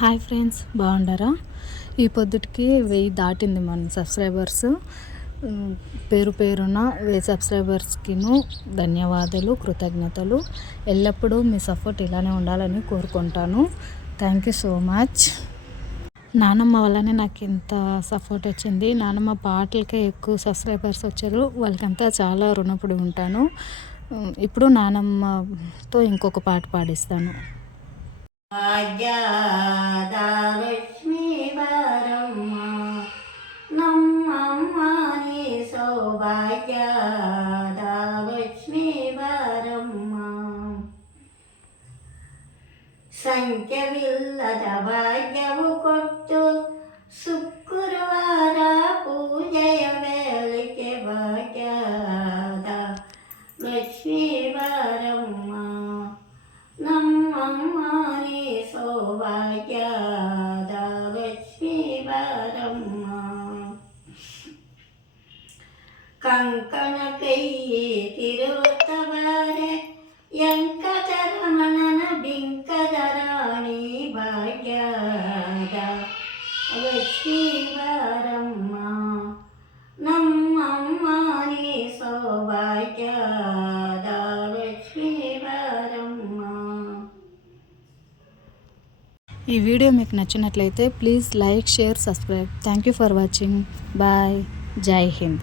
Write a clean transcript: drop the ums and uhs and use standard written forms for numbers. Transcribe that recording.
Hi friends, బాగుండారా? ఈ పొద్దుటికి 1000 దాటింది మన సబ్స్క్రైబర్స్. పేరు పేరున 1000 సబ్స్క్రైబర్స్కిను ధన్యవాదాలు, కృతజ్ఞతలు. ఎల్లప్పుడూ మీ సపోర్ట్ ఇలానే ఉండాలని కోరుకుంటాను. Thank you so much. నానమ్మ వల్లనే నాకు ఇంత సపోర్ట్ వచ్చింది. నానమ్మ పాటలకే ఎక్కువ సబ్స్క్రైబర్స్ వచ్చారు. వాళ్ళకంతా చాలా రుణపడి ఉంటాను. ఇప్పుడు నానమ్మతో ఇంకొక పాట పాడిస్తాను. భాగ్యలక్ష్మీ వరమ్మ నమ్మమ్మ నీ సౌభాగ్యలక్ష్మీ వరమ్మ సంఖ్యవిల్లದ ಭಾಗ್ಯವು ಕೊಟ್ಟು ಶುಕ್ರವಾರ ಪೂಜೆಯ ವೇಳೆಗೆ ಭಾಗ್ಯದ ಲಕ್ಷ್ಮೀ ವರಮ್ಮ ನಮ್ಮಮ್ಮ ನೀ ಸೌಭಾಗ್ಯದ ಲಕ್ಷ್ಮೀ ವರಮ್ಮ ಕಂಕಣ ಕೈ ತಿರುತ್ತವರೆ ವೆಂಕಟರಮಣನ ಬಿಂಕದ ರಾಣಿ ಭಾಗ್ಯದ ಲಕ್ಷ್ಮೀ ವರಮ್ಮ ನಮ್ಮಮ್ಮ ನೀ ಸೌಭಾಗ್ಯದ ಲಕ್ಷ್ಮೀ వరమ్మ. ఈ వీడియో మీకు నచ్చినట్లయితే please like, share, subscribe. Thank you for watching. Bye. జై హింద్.